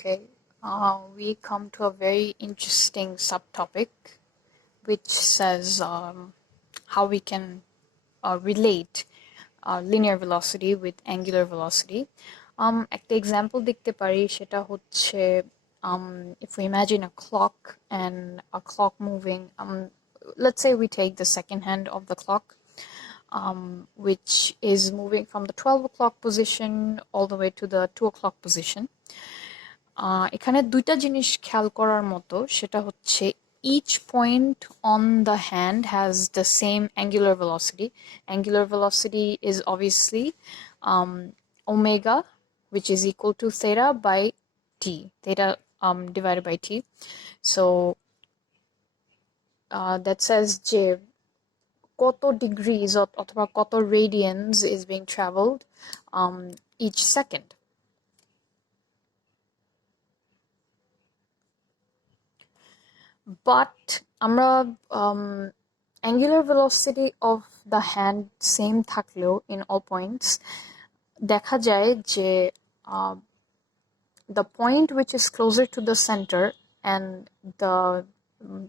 Okay, we come to a very interesting subtopic, which says how we can relate linear velocity with angular velocity. একটা example দেখতে পারি সেটা হচ্ছে if we imagine a clock and a clock moving, let's say we take the second hand of the clock, which is moving from the 12 o'clock position all the way to the 2 o'clock position. এখানে দুইটা জিনিস খেয়াল করার মতো, সেটা হচ্ছে each point on the hand has the same angular velocity. Angular velocity is obviously omega, which is equal to theta by t, theta divided by t. So that says যে কত degrees অথবা কত radians is being traveled each second. But আমরা angular velocity of the hand same থাকলেও in all points দেখা যায় যে the point which is closer to the center and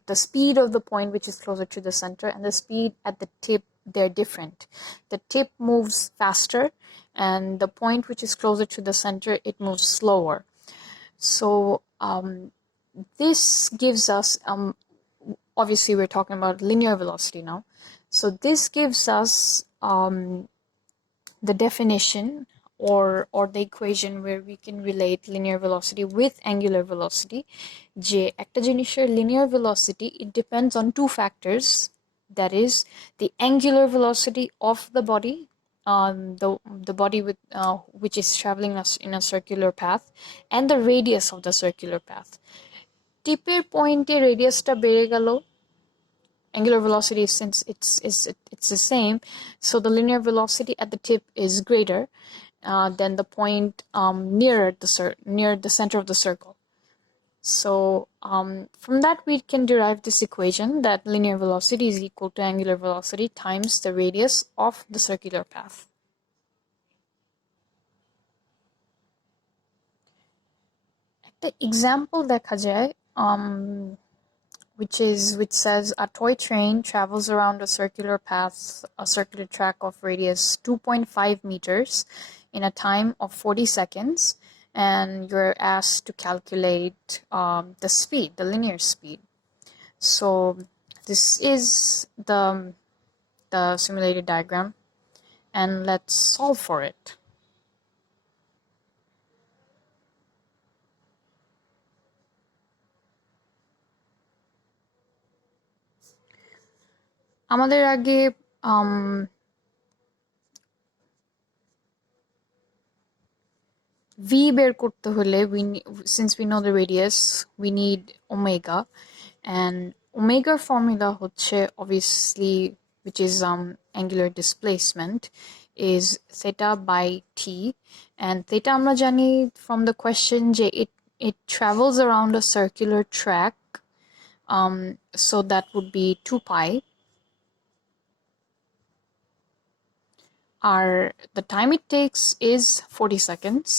the speed of the point which is closer to the center and the speed at the tip, they're different. The tip moves faster and the point which is closer to the center, it moves slower. So this gives us, obviously we're talking about linear velocity now. So this gives us the definition or the equation where we can relate linear velocity with angular velocity. যে একটা জিনিসের linear velocity, it depends on two factors, that is the angular velocity of the body, the body with which is traveling us in a circular path, and the radius of the circular path. টিপের পয়েন্টে রেডিয়াসটা বেড়ে গেল, angular velocity, since it's the same, so the linear velocity at the tip is greater than the point near the center of the circle. So from that we can derive this equation that linear velocity is equal to angular velocity times the radius of the circular path. একটা example দেখা যায় which says a toy train travels around a circular path, a circular track of radius 2.5 meters in a time of 40 seconds, and you're asked to calculate the speed, the linear speed. So this is the simulated diagram, and let's solve for it. আমাদের আগে v বের করতে হলে since we know the radius, we need omega, and omega formula হচ্ছে obviously, which is angular displacement, is theta by t, and theta আমরা জানি from the question যে it travels around a circular track, so that would be 2 pi. The time it takes is 40 seconds.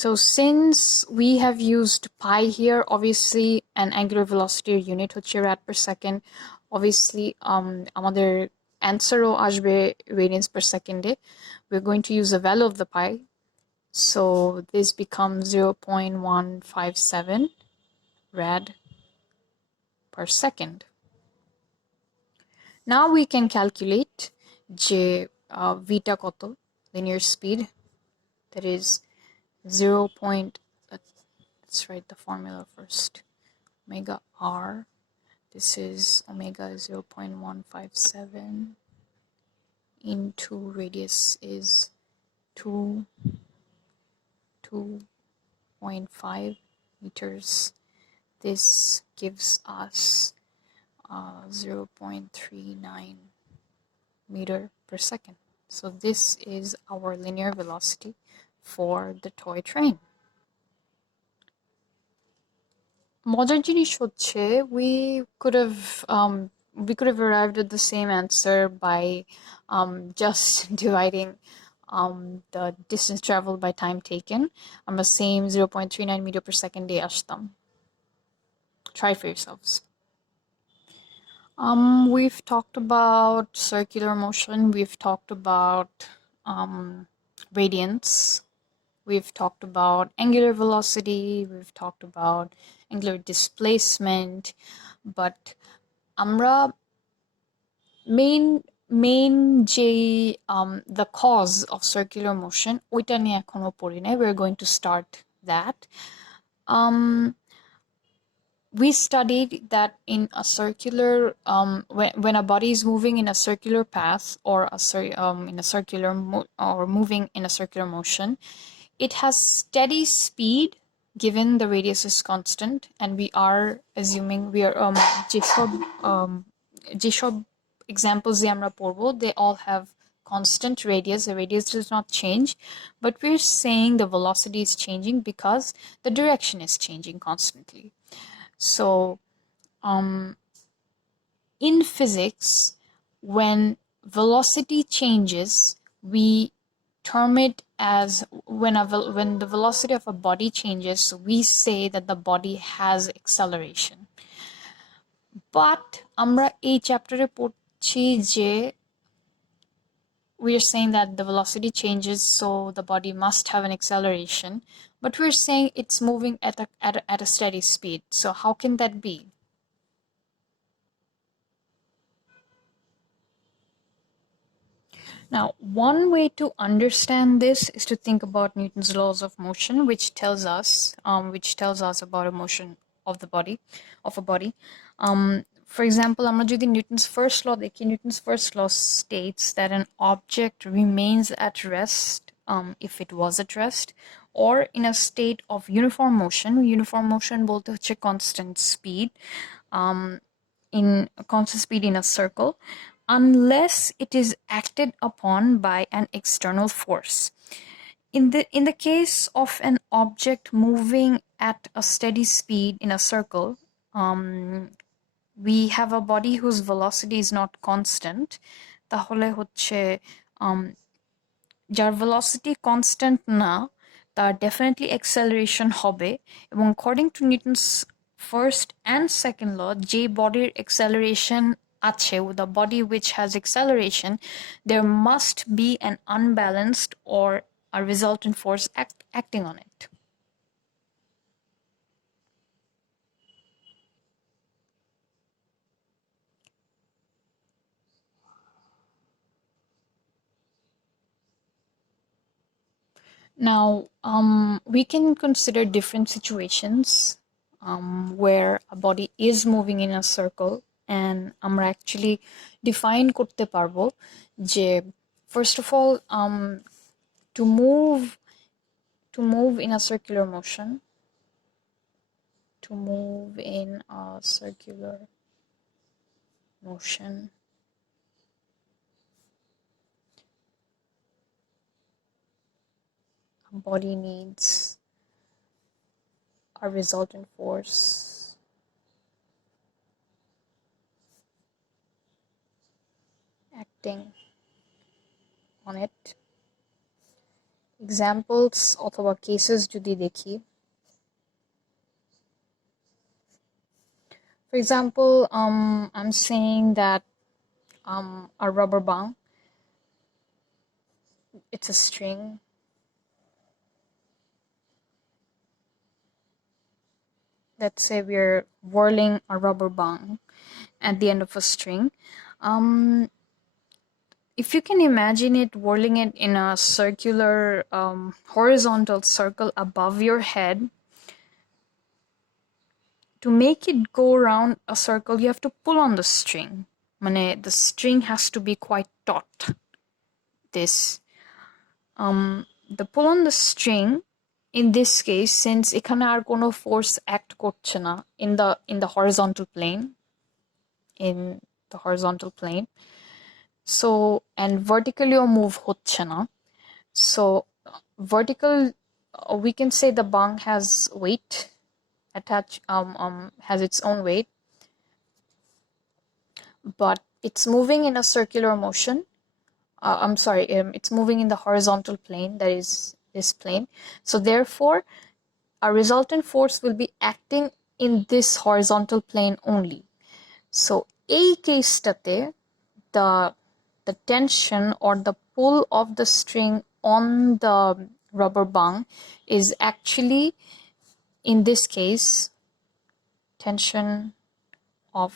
So since we have used pi here, obviously an angular velocity unit হচ্ছে rad per second, obviously আমাদের answerও আসবে radians per second A. We're going to use the value of the pi, so this becomes 0.157 rad per second. Now we can calculate যে vটা কত, linear speed, that is 0. Let's write the formula first. Omega r, this is omega is 0.157 into radius is 2.5 meters. This gives us 0.39 meter per second. So this is our linear velocity for the toy train. মজার জিনিস হচ্ছে we could have arrived at the same answer by just dividing the distance traveled by time taken, আমরা same 0.39 meter per second দিয়ে আসতাম. Try for yourselves. We've talked about circular motion, we've talked about radiance, we've talked about angular velocity, we've talked about angular displacement, but আমরা main যে the cause of circular motion ওইটা নিয়ে এখনো পড়ি নাই. We're going to start that. We studied that in a circular when a body is moving in a circular path or in a circular or moving in a circular motion, it has steady speed given the radius is constant, and we are assuming we are যেসব examples দিয়ে আমরা পড়বো, they all have constant radius. The radius does not change, but we're saying the velocity is changing because the direction is changing constantly. So in physics, when velocity changes, we term it as when the velocity of a body changes, we say that the body has acceleration. But আমরা এই চ্যাপ্টারে পড়ছি যে we are saying that the velocity changes, so the body must have an acceleration, but we're saying it's moving at a steady speed. So how can that be? Now, one way to understand this is to think about Newton's laws of motion, which tells us about a motion of the body, of a body. For example, আমরা যদি Newton's first law দেখি, Newton's first law states that an object remains at rest if it was at rest, or in a state of uniform motion. Uniform motion বলতে হচ্ছে constant speed, in a circle, unless it is acted upon by an external force. In the case of an object moving at a steady speed in a circle, we have a body whose velocity is not constant. তাহলে হচ্ছে যার velocity constant না, তার definitely acceleration হবে, এবং according to Newton's first and second law, যে body acceleration আছে, with a body which has acceleration, there must be an unbalanced or a resultant force acting on it. Now, we can consider different situations where a body is moving in a circle, and আমরা actually define করতে পারবো যে first of all, to move in a circular motion, a body needs a resultant force acting on it. Examples অথবা cases যদি দেখি, for example, I'm saying that a rubber band, it's a string. Let's say we're whirling a rubber band at the end of a string. If you can imagine it, whirling it in a circular horizontal circle above your head, to make it go around a circle, you have to pull on the string. The string has to be quite taut. The pull on the string, in this case, since এখানে আর কোনো force act করছে না in the horizontal plane, so, and vertically move হচ্ছে না, so vertical, we can say the bang has weight attached, has its own weight, but it's moving in a circular motion. I'm sorry, it's moving in the horizontal plane, that is this plane. So therefore, a resultant force will be acting in this horizontal plane only. So এই কেসটাতে the tension or the pull of the string on the rubber bung is actually, in this case, tension of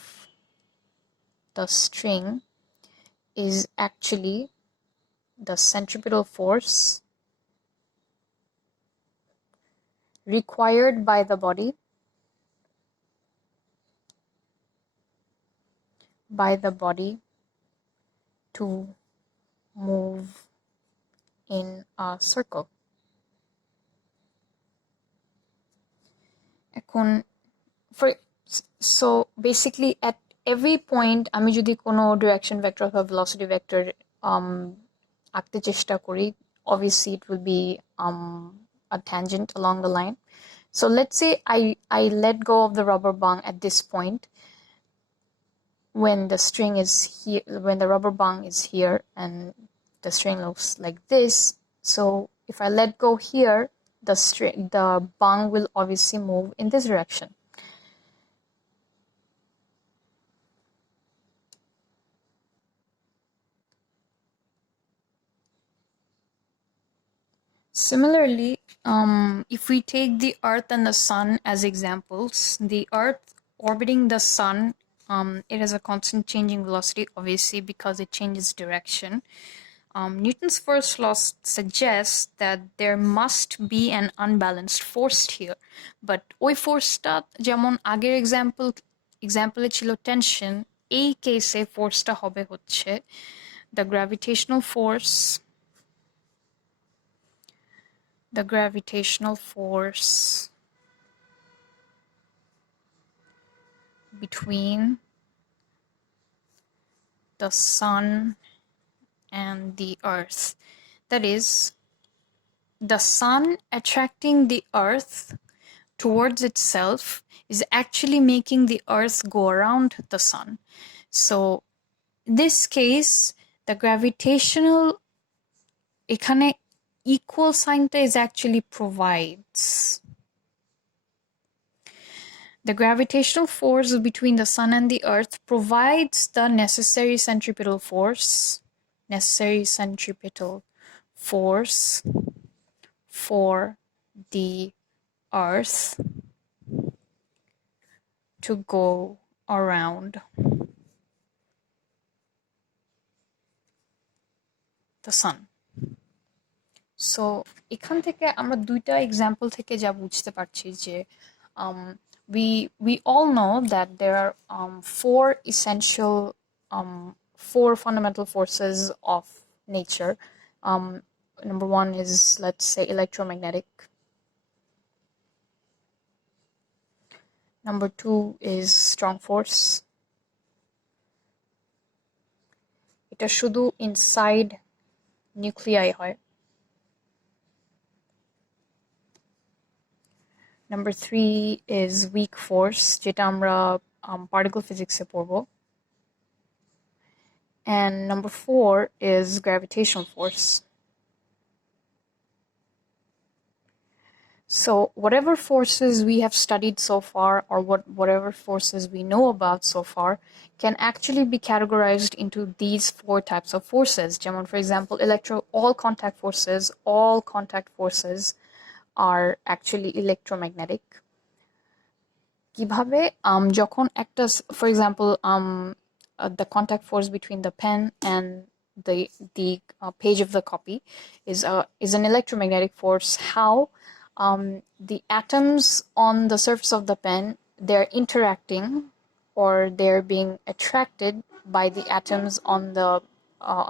the string is actually the centripetal force required by the body to move in a circle. So basically at every point আমি যদি কোনো direction vector or velocity vector আঁকতে চেষ্টা করি, obviously it will be a tangent along the line. So let's say I let go of the rubber bung at this point when the string is here, when the rubber bung is here and the string looks like this. So if I let go here, the bung will obviously move in this direction. Similarly, if we take the Earth and the Sun as examples, the Earth orbiting the Sun, it has a constant changing velocity, obviously, because it changes direction. Newton's first law suggests that there must be an unbalanced force here. But ওই ফোর্সটা যেমন আগের এক্সাম্পলে ছিল tension, এই কেসে ফোর্সটা হবে হচ্ছে the gravitational force between the Sun and the Earth. That is, the Sun attracting the Earth towards itself is actually making the Earth go around the Sun. So in this case, the gravitational এখানে equal signটা is actually provides. The gravitational force between the Sun and the Earth provides the necessary centripetal force for the Earth to go around the Sun. So এখান থেকে আমরা দুইটা example থেকে যা বুঝতে পারছি যে we all know that there are four fundamental forces of nature. Number one is, let's say, electromagnetic. Number two is strong force. এটা শুধু inside nuclei হয়. Number three is weak force, যেটা আমরা particle physics এ পড়বো. And number four is gravitational force. So whatever forces we have studied so far, or whatever forces we know about so far, can actually be categorized into these four types of forces. যেমন, for example, all contact forces are actually electromagnetic. কিভাবে যখন একটা, for example, the contact force between the pen and the page of the copy is an electromagnetic force. How the atoms on the surface of the pen, they're interacting, or they're being attracted by the atoms on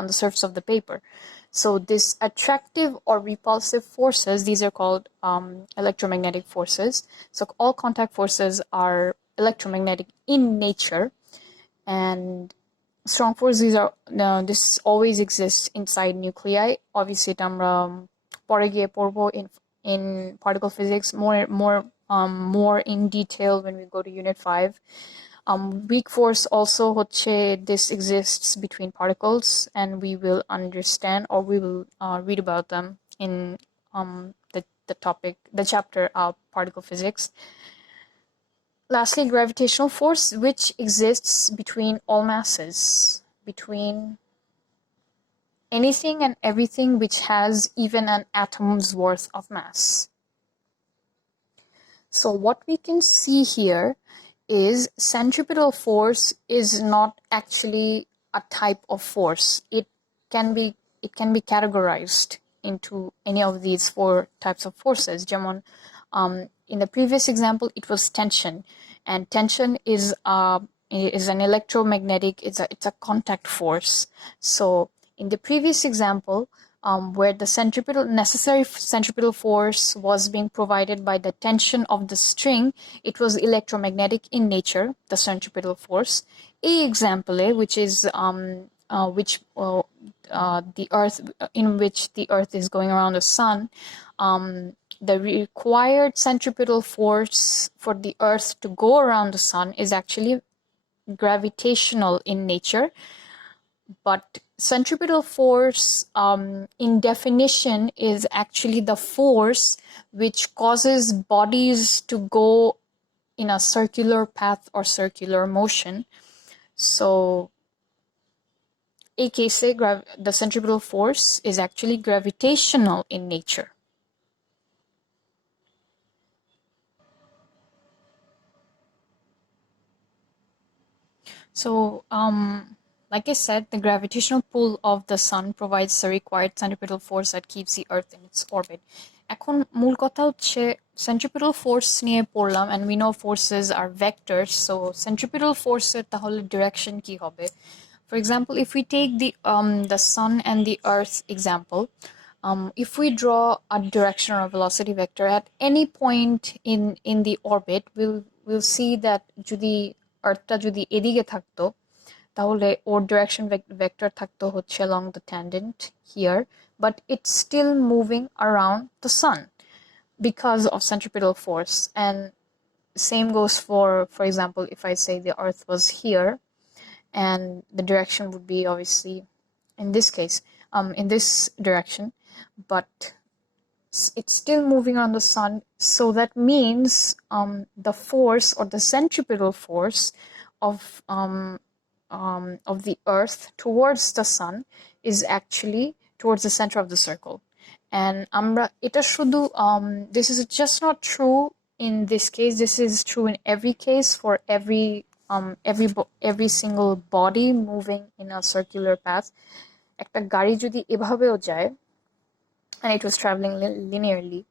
the surface of the paper. So this attractive or repulsive forces, these are called electromagnetic forces. So all contact forces are electromagnetic in nature, and strong force, this always exists inside nuclei. Obviously এটা আমরা পরে গিয়ে পড়বো in particle physics more in detail when we go to unit 5. Weak force also হচ্ছে this exists between particles, and we will understand, or we will read about them in the chapter of particle physics. Lastly, gravitational force, which exists between all masses, between anything and everything which has even an atom's worth of mass. So what we can see here is centripetal force is not actually a type of force. It can be categorized into any of these four types of forces. যেমন, in the previous example, it was tension, and tension is an electromagnetic. It's a contact force. So in the previous example, where the necessary centripetal force was being provided by the tension of the string, it was electromagnetic in nature, the centripetal force. A example, which is the Earth, in which the Earth is going around the sun, the required centripetal force for the Earth to go around the sun is actually gravitational in nature. But centripetal force, in definition, is actually the force which causes bodies to go in a circular path or circular motion. So, এই case, the centripetal force is actually gravitational in nature. So, like I said, the gravitational pull of the sun provides the required centripetal force that keeps the Earth in its orbit. এখন মূল কথা হচ্ছে centripetal force নিয়ে পড়লাম, and we know forces are vectors, so centripetal force এর তাহলে direction কি হবে? For example, if we take the sun and the Earth example, if we draw a direction or a velocity vector at any point in the orbit, we'll see that যদি আর্থটা যদি এদিকে থাকতো, তাহলে ওর direction vector থাকতো হচ্ছে along the tangent here, but it's still moving around the sun because of centripetal force. And same goes for example, if I say the Earth was here, and the direction would be obviously in this case in this direction, but it's still moving around the sun. So that means the force, or the centripetal force of the Earth towards the sun is actually towards the center of the circle. And এটা শুধু this is just not true in this case. This is true in every case for every single body moving in a circular path. একটা গাড়ি যদি এভাবেও যায়, and it was traveling linearly,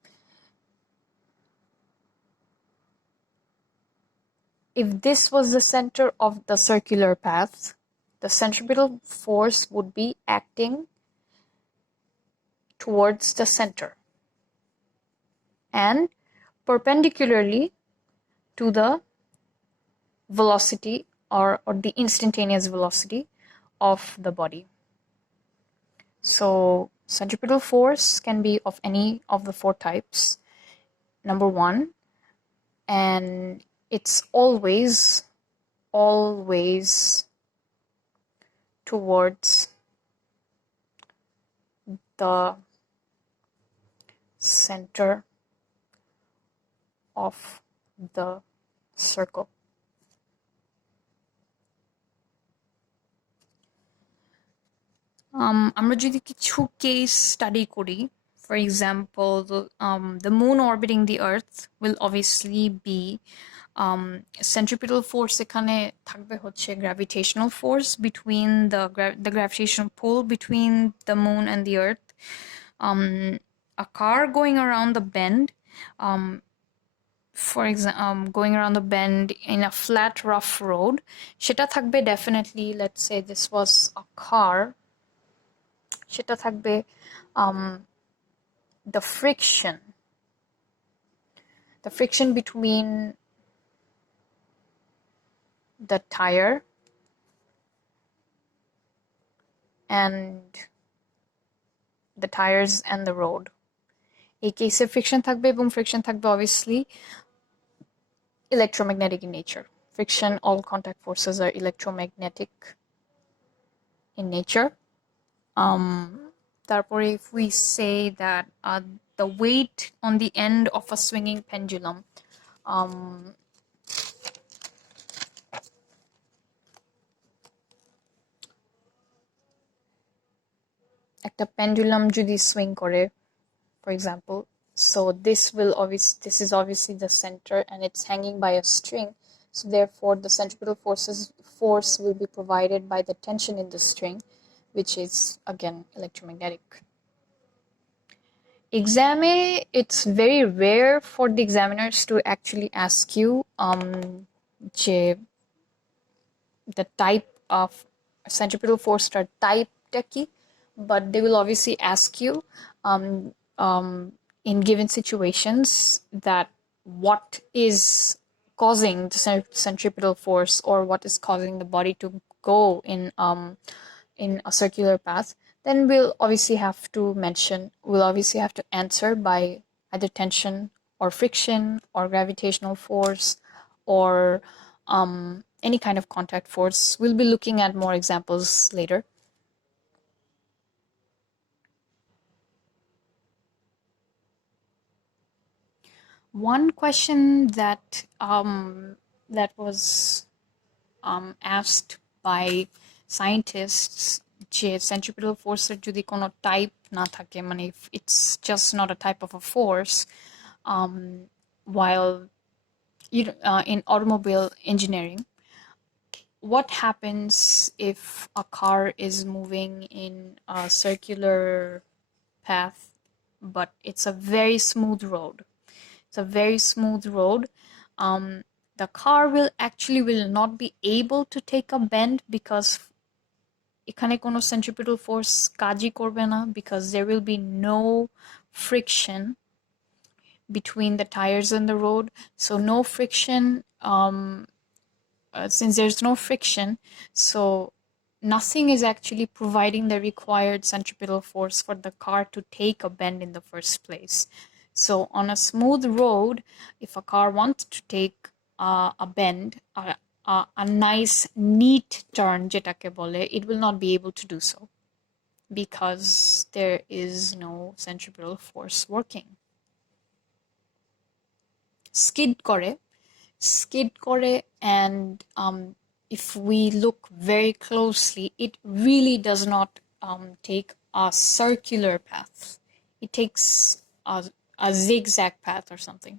if this was the center of the circular path, the centripetal force would be acting towards the center and perpendicularly to the velocity or the instantaneous velocity of the body. So centripetal force can be of any of the four types. Number one, and it's always towards the center of the circle. আমরা যদি কিছু case study করি, for example, the moon orbiting the Earth will obviously be centripetal force এখানে থাকবে হচ্ছে gravitational force between the gravitational pull between the moon and the Earth. A car going around the bend, for example, going around the bend in a flat, rough road, সেটা থাকবে definitely, let's say this was a car, সেটা থাকবে the friction between the tire and the tires and the road. এই কেসে friction থাকবে, এবং friction থাকবে obviously electromagnetic in nature. friction, all contact forces are electromagnetic in nature. তারপরে if we say that the weight on the end of a swinging pendulum, একটা pendulum যদি swing করে, for example, so this is obviously the center and it's hanging by a string, so therefore the centripetal force will be provided by the tension in the string, which is again electromagnetic. It's very rare for the examiners to actually ask you the type of centripetal force or type কি, but they will obviously ask you in given situations that what is causing the centripetal force or what is causing the body to go in a circular path, then we'll obviously have to answer by either tension or friction or gravitational force or any kind of contact force. We'll be looking at more examples later. One question that was asked by scientists, যে centripetal forceর যদি কোনো type না থাকে, মানে if it's just not a type of a force, while in automobile engineering, what happens if a car is moving in a circular path, but it's a very smooth road? It's a very smooth road. The car will not be able to take a bend because এখানে কোনো centripetal force কাজই করবে না, because there will be no friction between the tires and the road. So no friction, since there's no friction, so nothing is actually providing the required centripetal force for the car to take a bend in the first place. So on a smooth road, if a car wants to take a bend, a nice neat turn যেটাকে বলে, it will not be able to do so because there is no centripetal force working. Skid করে, and if we look very closely, it really does not take a circular path. It takes a zigzag path or something.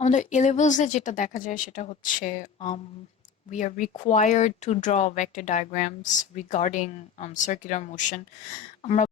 আমাদের A levels এ যেটা দেখা যায় সেটা হচ্ছে we are required to draw vector diagrams regarding circular motion. আমরা